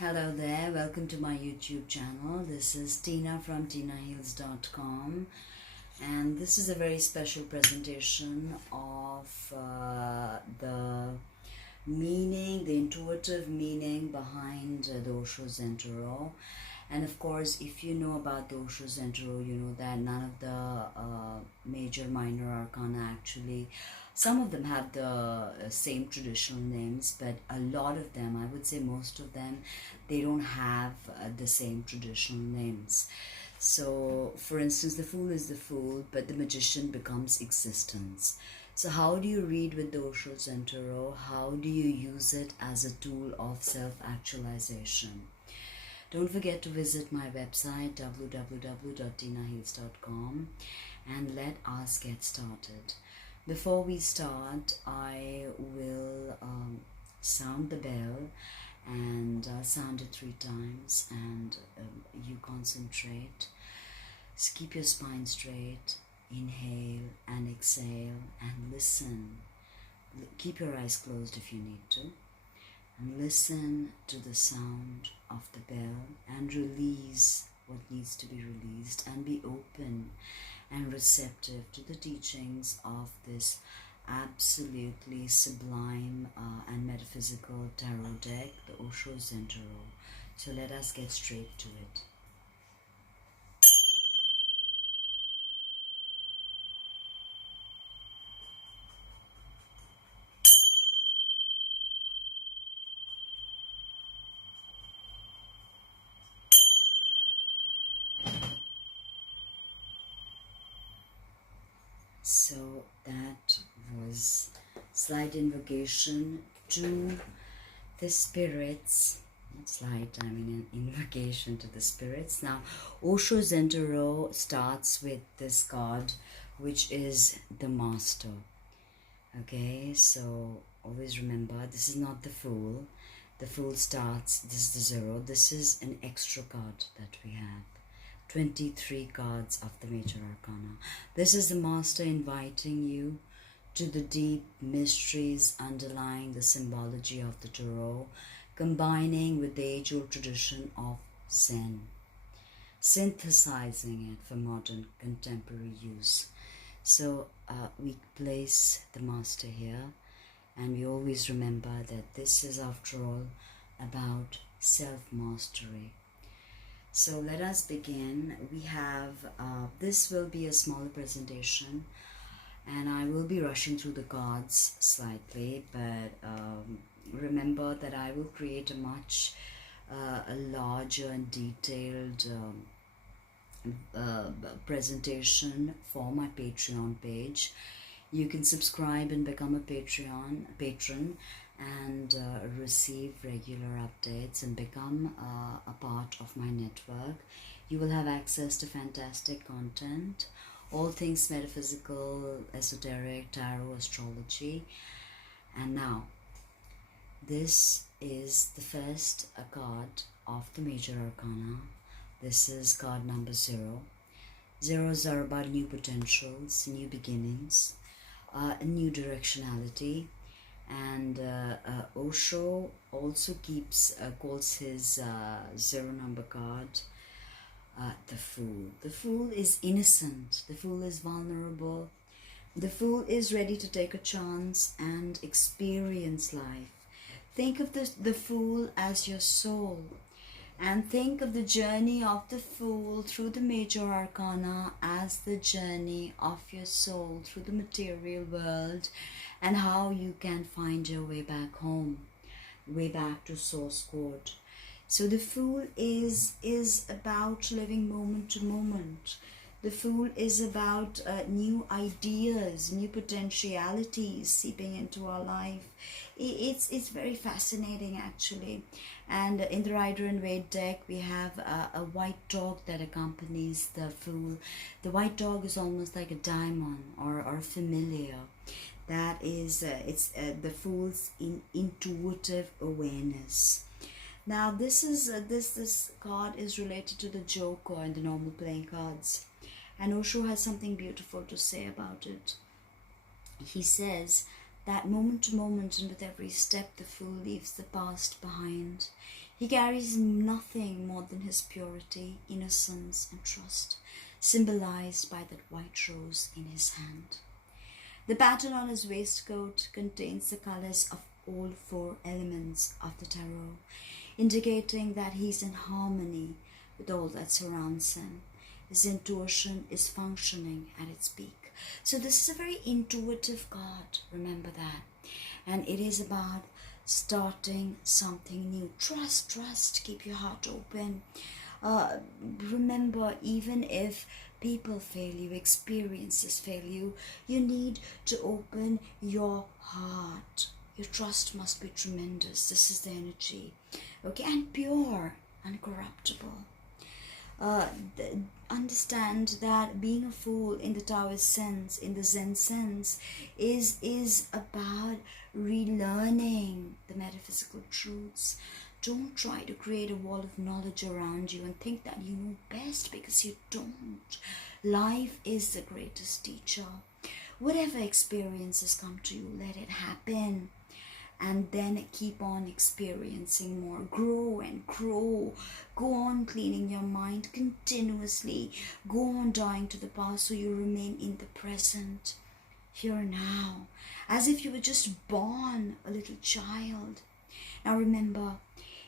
Hello there, welcome to my YouTube channel. This is Tina from tinaheals.com, and this is a very special presentation of the meaning, the intuitive meaning behind the Osho Zen Tarot. And of course, if you know about the Osho Zen Tarot, you know that none of the major minor arcana actually, some of them have the same traditional names, but a lot of them, I would say most of them, they don't have the same traditional names. So, for instance, the Fool is the Fool, but the Magician becomes existence. So how do you read with the Osho Zen Tarot? How do you use it as a tool of self-actualization? Don't forget to visit my website www.tinaheals.com and let us get started. Before we start, I will sound the bell and sound it 3 times, and you concentrate. Just keep your spine straight, inhale and exhale, and listen. Keep your eyes closed if you need to, and listen to the sound of the bell and release what needs to be released, and be open and receptive to the teachings of this absolutely sublime and metaphysical tarot deck, the Osho Zen Tarot. So let us get straight to it. So that was slight invocation to the spirits. Not slight, I mean an invocation to the spirits. Now, Osho Zen Tarot starts with this card, which is the Master. Okay, so always remember, this is not the Fool. The Fool starts, this is the 0. This is an extra card that we have. 23 cards of the major arcana. This is the Master inviting you to the deep mysteries underlying the symbology of the tarot, combining with the age-old tradition of Zen, synthesizing it for modern contemporary use. So we place the Master here, and we always remember that this is, after all, about self-mastery. So let us begin. We have, this will be a smaller presentation, and I will be rushing through the cards slightly, but remember that I will create a much larger and detailed presentation for my Patreon page. You can subscribe and become a patron and receive regular updates and become a part of my network. You will have access to fantastic content, all things metaphysical, esoteric, tarot, astrology. And now, this is the first card of the major arcana. This is card number 0. Zeros are about new potentials, new beginnings, a new directionality. And Osho also calls his 0 number card the Fool. The Fool is innocent. The Fool is vulnerable. The Fool is ready to take a chance and experience life. Think of the Fool as your soul, and think of the journey of the Fool through the major arcana as the journey of your soul through the material world, and how you can find your way back home, way back to source code. So the Fool is about living moment to moment. The Fool is about new ideas, new potentialities seeping into our life. It's very fascinating, actually. And in the Rider and Waite deck, we have a white dog that accompanies the Fool. The white dog is almost like a daimon or familiar. That is, it's the Fool's intuitive awareness. Now, this card is related to the Joker in the normal playing cards, and Osho has something beautiful to say about it. He says that moment to moment, and with every step, the Fool leaves the past behind. He carries nothing more than his purity, innocence, and trust, symbolized by that white rose in his hand. The pattern on his waistcoat contains the colors of all 4 elements of the tarot, indicating that he's in harmony with all that surrounds him. His intuition is functioning at its peak. So this is a very intuitive card, remember that. And it is about starting something new. Trust, keep your heart open. Remember, even if people fail you, experiences fail you, you need to open your heart. Your trust must be tremendous. This is the energy. Okay, and pure, uncorruptible. Understand that being a fool in the Taoist sense, in the Zen sense, is about relearning the metaphysical truths. Don't try to create a wall of knowledge around you and think that you know best, because you don't. Life is the greatest teacher. Whatever experiences come to you, let it happen. And then keep on experiencing more. Grow and grow. Go on cleaning your mind continuously. Go on dying to the past so you remain in the present, here now, as if you were just born a little child. Now remember,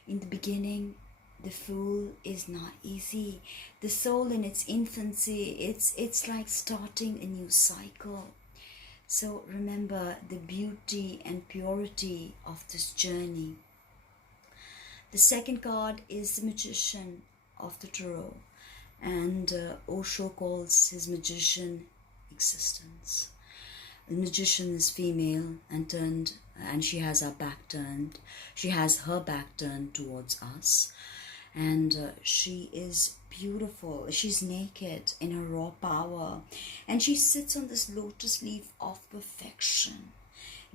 in the beginning, the fool is not easy. The soul in its infancy, it's like starting a new cycle. So remember the beauty and purity of this journey. The second card is the Magician of the Tarot. And Osho calls his magician existence. The magician is female and she has her back turned. She has her back turned towards us. And she is beautiful. She's naked in her raw power, and she sits on this lotus leaf of perfection,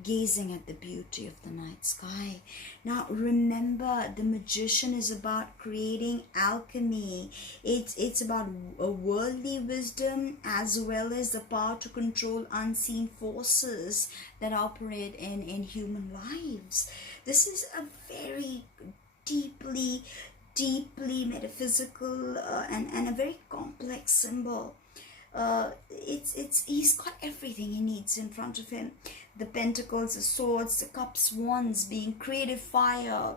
gazing at the beauty of the night sky. Now remember, the magician is about creating alchemy. It's about a worldly wisdom as well as the power to control unseen forces that operate in human lives. This is a very deeply metaphysical and a very complex symbol. He's got everything he needs in front of him. The pentacles, the swords, the cups, wands, being creative fire,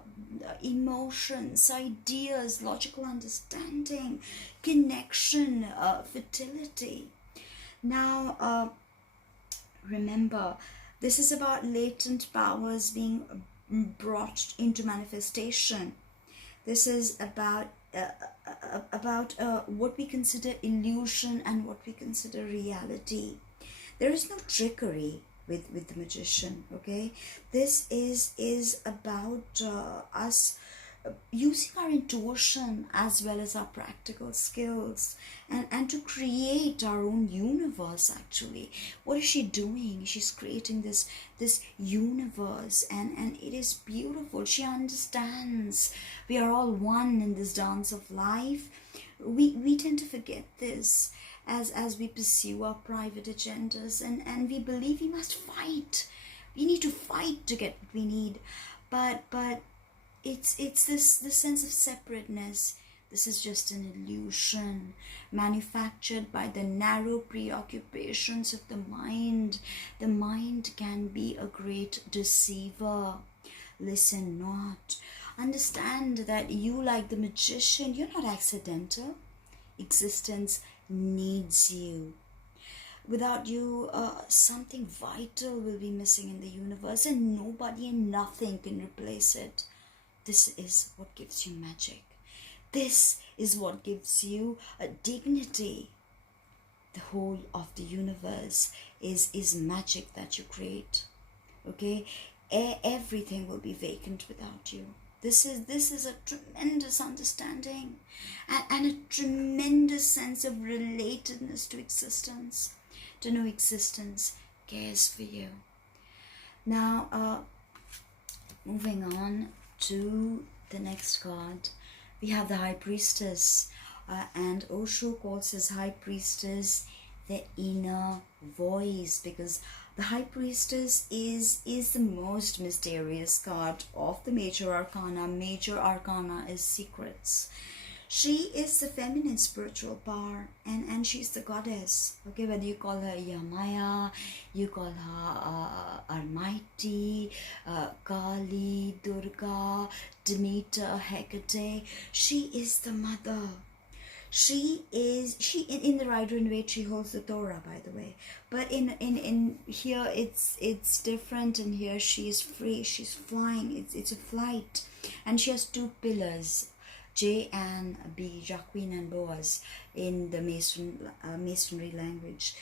emotions, ideas, logical understanding, connection, fertility. Now remember, this is about latent powers being brought into manifestation. This is about what we consider illusion and what we consider reality. There is no trickery with the magician, okay? This is about us using our intuition as well as our practical skills and to create our own universe. Actually, what is she doing? She's creating this universe, and it is beautiful. She understands we are all one in this dance of life. We tend to forget this as we pursue our private agendas, and we believe we must fight. We need to fight to get what we need, but it's this sense of separateness. This is just an illusion manufactured by the narrow preoccupations of the mind. The mind can be a great deceiver. Listen not. Understand that you, like the magician, you're not accidental. Existence needs you. Without you, something vital will be missing in the universe, and nobody and nothing can replace it. This is what gives you magic. This is what gives you a dignity. The whole of the universe is magic that you create. Okay? Everything will be vacant without you. This is a tremendous understanding and a tremendous sense of relatedness to existence. To know existence cares for you. Now, moving on to the next card, we have the High Priestess, and Osho calls his High Priestess the inner voice, because The High Priestess is the most mysterious card of the major arcana. Major arcana is secrets. She is the feminine spiritual power, and she's the goddess. Okay, whether you call her Yamaya, you call her Almighty, Kali, Durga, Demeter, Hecate, she is the mother. She in the Rider in Waite, she holds the Torah, by the way. But in here it's different. And here she is free. She's flying. It's a flight, and she has two pillars. J and B, Jacqueline and Boaz, in the Masonry language.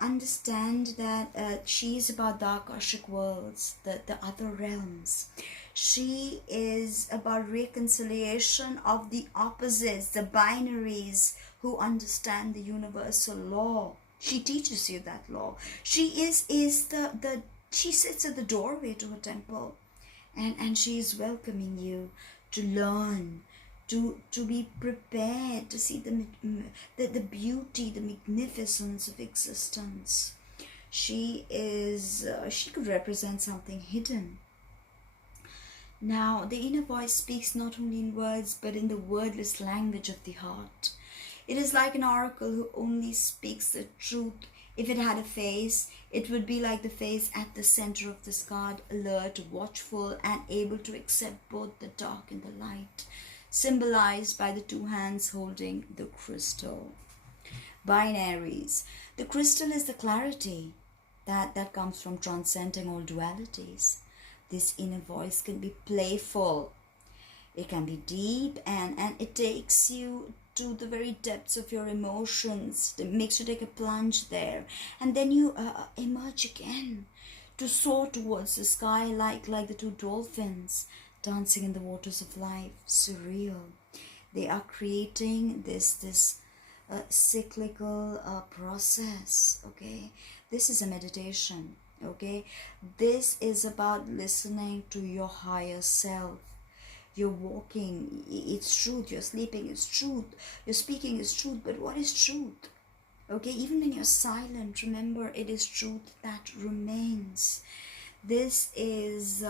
Understand that she is about the Akashic worlds, the other realms. She is about reconciliation of the opposites, the binaries, who understand the universal law. She teaches you that law. She is the she sits at the doorway to a temple, and she is welcoming you to learn, to be prepared to see the beauty, the magnificence of existence. She could represent something hidden. Now, the inner voice speaks not only in words, but in the wordless language of the heart. It is like an oracle who only speaks the truth. If it had a face, it would be like the face at the center of this card, alert, watchful, and able to accept both the dark and the light, symbolized by the two hands holding the crystal. Binaries. The crystal is the clarity that comes from transcending all dualities. This inner voice can be playful, it can be deep, and it takes you to the very depths of your emotions. It makes you take a plunge there, and then you emerge again to soar towards the sky like the two dolphins dancing in the waters of life. Surreal. They are creating this cyclical process. Okay, this is a meditation. Okay, this is about listening to your higher self. You're walking, it's truth. You're sleeping, it's truth. You're speaking, it's truth. But what is truth? Okay, even when you're silent, remember, it is truth that remains. This is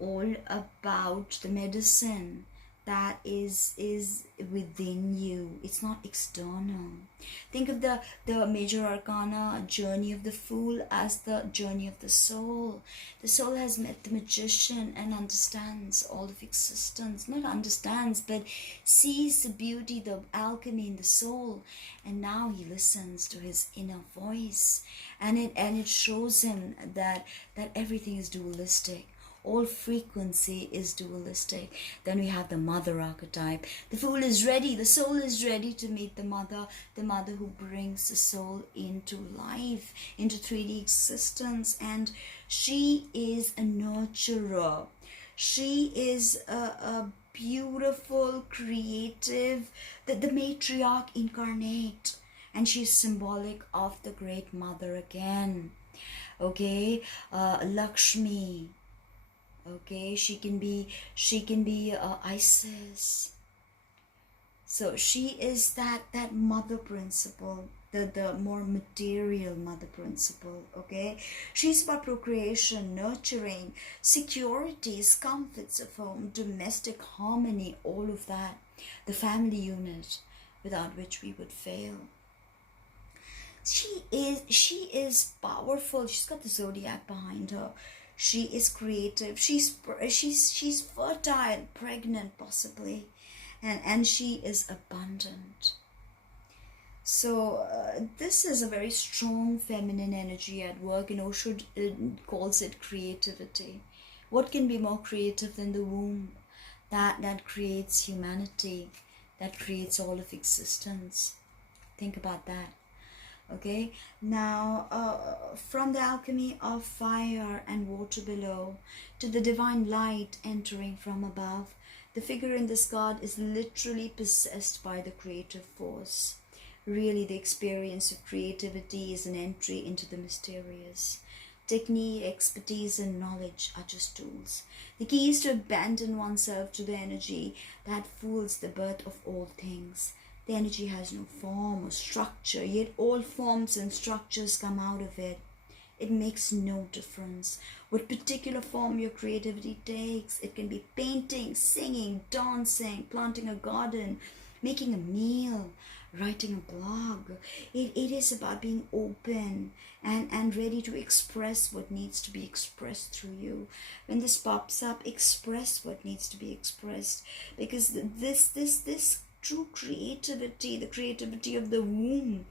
all about the medicine that is within you. It's not external. Think of the major arcana journey of the Fool as the journey of the soul. The soul has met the magician and understands all of existence. Not understands, but sees the beauty, the alchemy in the soul. And now he listens to his inner voice, and it shows him that everything is dualistic. All frequency is dualistic. Then we have the mother archetype. The Fool is ready, the soul is ready to meet the mother who brings the soul into life, into 3D existence. And she is a nurturer. She is a beautiful, creative, the matriarch incarnate. And she's symbolic of the great mother again. Okay, Lakshmi. Okay, she can be Isis. So she is that mother principle, the more material mother principle. Okay, she's about procreation, nurturing, securities, comforts of home, domestic harmony, all of that. The family unit, without which we would fail. She is powerful. She's got the zodiac behind her. She is creative. She's fertile, pregnant possibly, and she is abundant. So this is a very strong feminine energy at work, and Osho calls it creativity. What can be more creative than the womb that creates humanity, that creates all of existence? Think about that. Okay, now from the alchemy of fire and water below to the divine light entering from above, the figure in this card is literally possessed by the creative force. Really, the experience of creativity is an entry into the mysterious. Technique, expertise, and knowledge are just tools. The key is to abandon oneself to the energy that fuels the birth of all things. The energy has no form or structure, yet all forms and structures come out of it. It makes no difference what particular form your creativity takes. It can be painting, singing, dancing, planting a garden, making a meal, writing a blog. It is about being open and ready to express what needs to be expressed through you. When this pops up, express what needs to be expressed, because this true creativity, the creativity of the womb,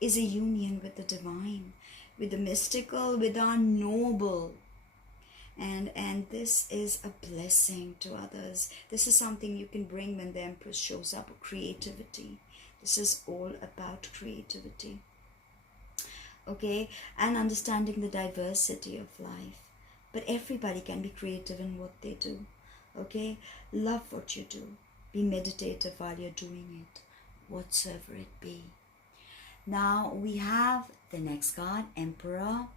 is a union with the divine, with the mystical, with the unknowable. And this is a blessing to others. This is something you can bring when the Empress shows up, creativity. This is all about creativity. Okay, and understanding the diversity of life. But everybody can be creative in what they do. Okay, love what you do. Be meditative while you're doing it, whatsoever it be. Now we have the next card, Emperor.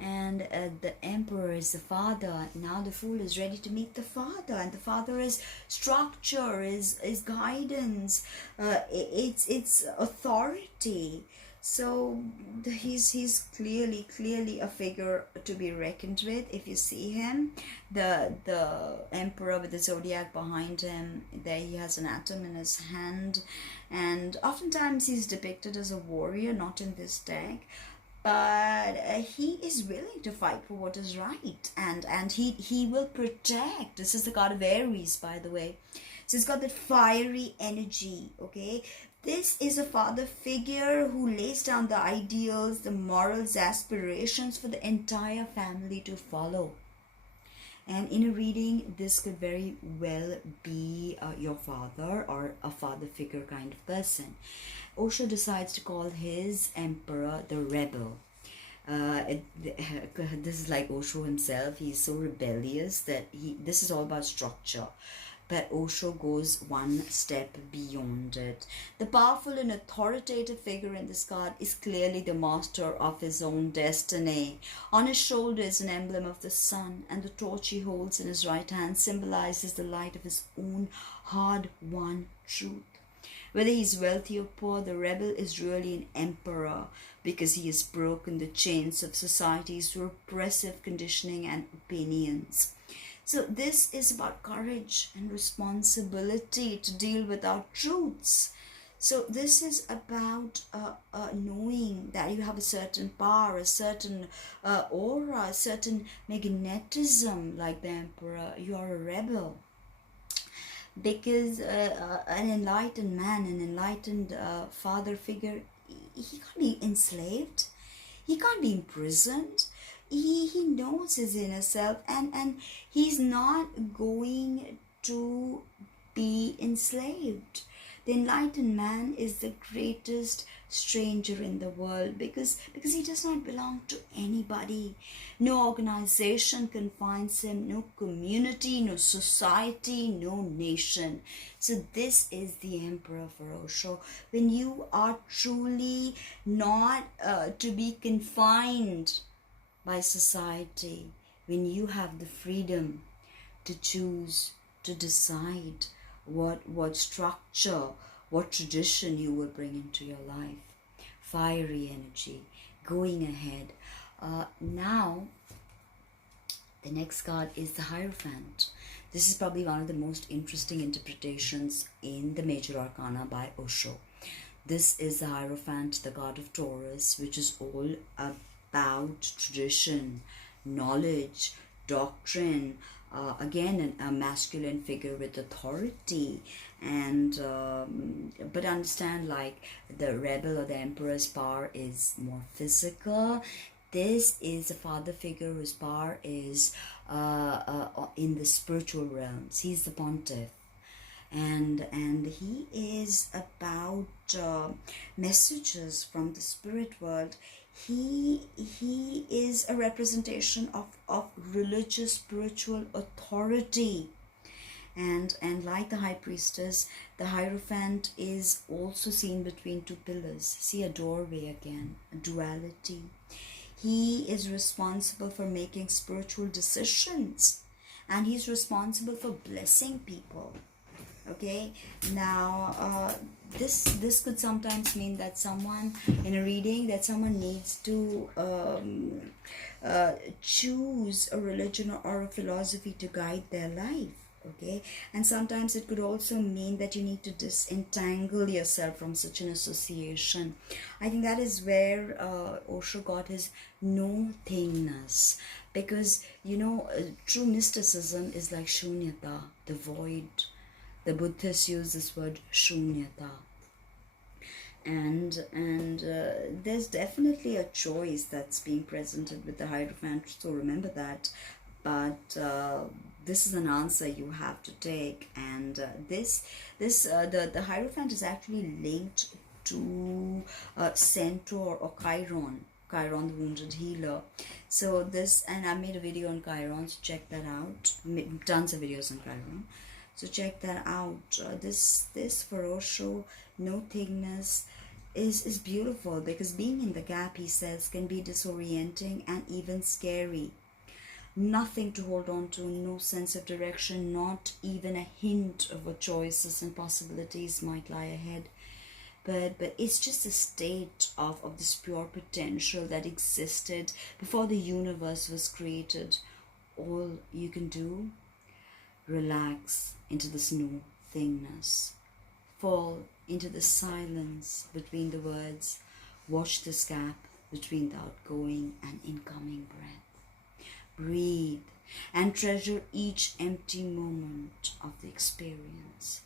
And the Emperor is the father. Now the Fool is ready to meet the father, and the father is structure, is guidance, it's authority. So he's clearly a figure to be reckoned with. If you see him, the Emperor with the zodiac behind him, there he has an atom in his hand, and oftentimes he's depicted as a warrior, not in this deck. But he is willing to fight for what is right, and he will protect. This is the card of Aries, by the way. So it's got that fiery energy, okay? This is a father figure who lays down the ideals, the morals, aspirations for the entire family to follow. And in a reading, this could very well be your father or a father figure kind of person. Osho decides to call his emperor the rebel. This is like Osho himself. He's so rebellious that this is all about structure. But Osho goes one step beyond it. The powerful and authoritative figure in this card is clearly the master of his own destiny. On his shoulder is an emblem of the sun, and the torch he holds in his right hand symbolizes the light of his own hard-won truth. Whether he's wealthy or poor, the rebel is really an emperor because he has broken the chains of society's repressive conditioning and opinions. So this is about courage and responsibility to deal with our truths. So this is about knowing that you have a certain power, a certain aura, a certain magnetism like the emperor. You are a rebel. Because an enlightened man, an enlightened father figure, he can't be enslaved. He can't be imprisoned. He knows his inner self, and he's not going to be enslaved. The enlightened man is the greatest stranger in the world because he does not belong to anybody. No organization confines him, no community, no society, no nation. So this is the emperor for Osho. When you are truly not to be confined by society, when you have the freedom to choose, to decide what structure, what tradition you will bring into your life. Fiery energy, going ahead. Now, the next card is the Hierophant. This is probably one of the most interesting interpretations in the Major Arcana by Osho. This is the Hierophant, the god of Taurus, which is all about tradition, knowledge, doctrine, again a masculine figure with authority, and but understand, like the rebel or the emperor's power is more physical. This is a father figure whose power is in the spiritual realms. He's the pontiff, and he is about messages from the spirit world. He is a representation of religious spiritual authority, and like the High Priestess, the Hierophant is also seen between two pillars. See, a doorway again, a duality. He is responsible for making spiritual decisions, and he's responsible for blessing people. Okay, now this could sometimes mean that someone in a reading, that someone needs to choose a religion or a philosophy to guide their life. Okay, and sometimes it could also mean that you need to disentangle yourself from such an association. I think that is where Osho got his no thingness, because true mysticism is like shunyata, the void. The Buddhists use this word shunyata, and there's definitely a choice that's being presented with the Hierophant, so remember that. But this is an answer you have to take, and the Hierophant is actually linked to Centaur or Chiron, Chiron the wounded healer. So this, and I made a video on Chiron, so check that out. Tons of videos on Chiron, so check that out. This for Osho, no thingness is beautiful, because being in the gap, he says, can be disorienting and even scary. Nothing to hold on to, no sense of direction, not even a hint of what choices and possibilities might lie ahead. But it's just a state of this pure potential that existed before the universe was created. All you can do, relax into this new thingness. Fall into the silence between the words. Watch this gap between the outgoing and incoming breath. Breathe and treasure each empty moment of the experience.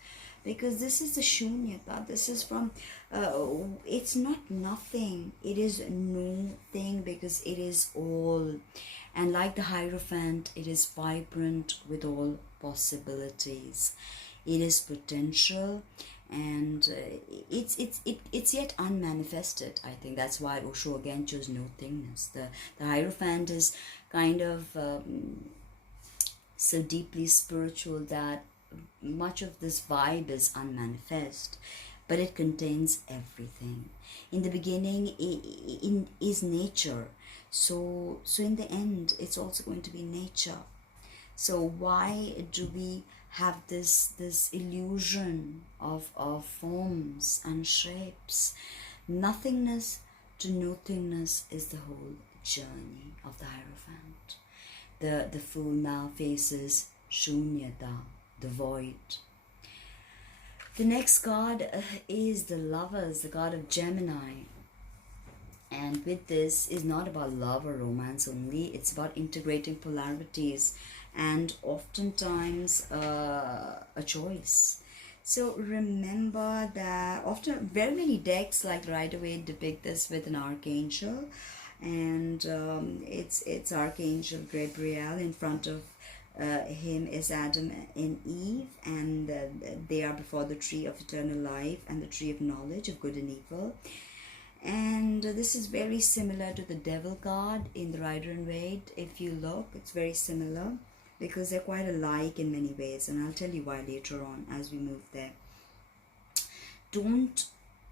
Because this is the shunyata. This is from, it's not nothing. It is no thing, because it is all. And like the Hierophant, it is vibrant with all possibilities. It is potential, and it's yet unmanifested. I think that's why Osho again chose no thingness. The Hierophant is kind of so deeply spiritual that much of this vibe is unmanifest, but it contains everything. In the beginning, is nature. So in the end, it's also going to be nature. So why do we have this illusion of forms and shapes? Nothingness to nothingness is the whole journey of the Hierophant. The fool now faces shunyata, the void. The next god is the Lovers, the god of Gemini. And with this, is not about love or romance only. It's about integrating polarities and oftentimes a choice. So remember that often very many decks like right away depict this with an archangel, and it's Archangel Gabriel. In front of him is Adam and Eve, and they are before the tree of eternal life and the tree of knowledge of good and evil. And this is very similar to the devil card in the Rider and Waite. If you look, it's very similar, because they're quite alike in many ways, and I'll tell you why later on as we move there. Don't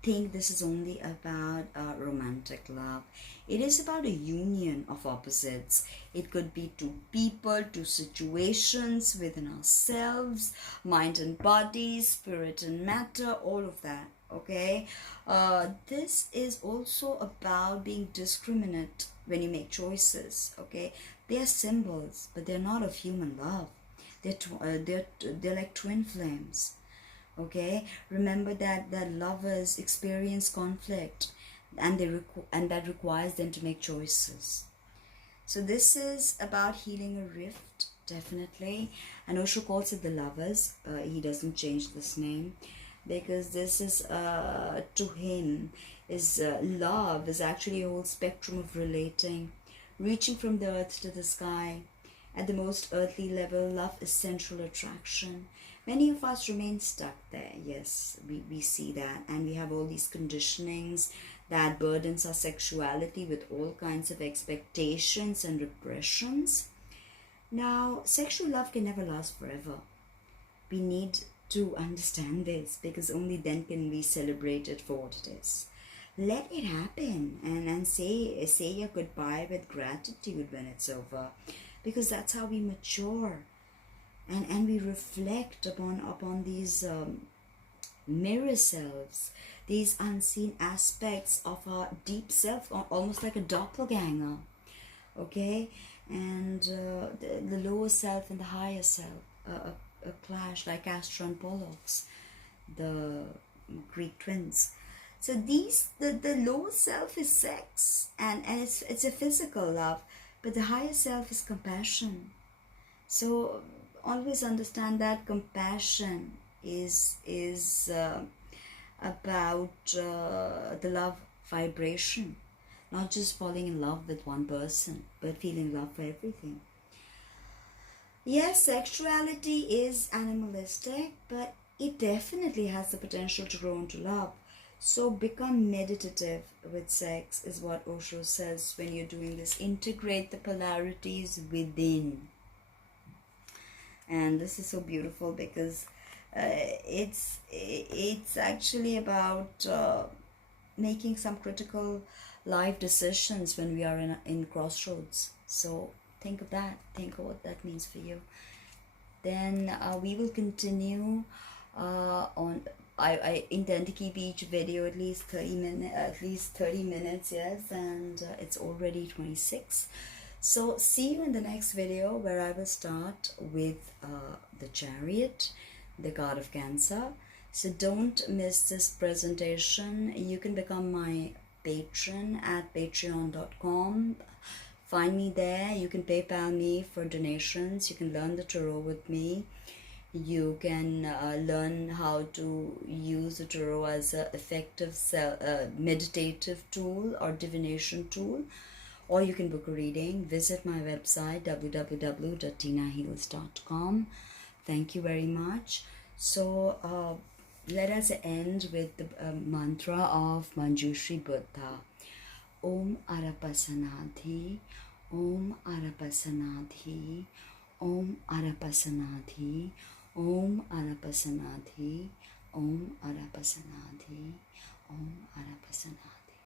think this is only about romantic love. It is about a union of opposites. It could be to people, to situations within ourselves, mind and body, spirit and matter, all of that. Okay, this is also about being discriminate when you make choices. Okay, they are symbols, but they're not of human love. They're like twin flames. Okay, remember that lovers experience conflict, and that requires them to make choices. So this is about healing a rift, definitely. And Osho calls it the Lovers. He doesn't change this name, because this is to him is love is actually a whole spectrum of relating, reaching from the earth to the sky. At the most earthly level, love is central attraction. Many of us remain stuck there. Yes, we see that, and we have all these conditionings that burdens our sexuality with all kinds of expectations and repressions. Now, sexual love can never last forever. We need to understand this, because only then can we celebrate it for what it is. Let it happen, and say your goodbye with gratitude when it's over, because that's how we mature. and we reflect upon these mirror selves, these unseen aspects of our deep self, almost like a doppelganger, okay? And the lower self and the higher self, a clash like Astra and Pollux, the Greek twins. So the lower self is sex, and it's a physical love, but the higher self is compassion. So always understand that compassion is about the love vibration, not just falling in love with one person, but feeling love for everything. Yes, sexuality is animalistic, but it definitely has the potential to grow into love. So become meditative with sex is what Osho says when you're doing this. Integrate the polarities within. And this is so beautiful because it's actually about making some critical life decisions when we are in crossroads. So think of that. Think of what that means for you. Then we will continue on. I intend to keep each video at least 30 minutes, yes, and it's already 26. So see you in the next video, where I will start with the Chariot, the god of Cancer. So don't miss this presentation. You can become my patron at patreon.com. Find me there. You can PayPal me for donations. You can learn the tarot with me. You can learn how to use the tarot as an effective meditative tool or divination tool, or you can book a reading. Visit my website www.tinaheals.com. Thank you very much. So let us end with the mantra of Manjushri Buddha. Om Arapasanadhi, Om Arapasanadhi, Om Arapasanadhi, Om Arapasanadhi, Om Arapasanadhi, Om Arapasanadhi.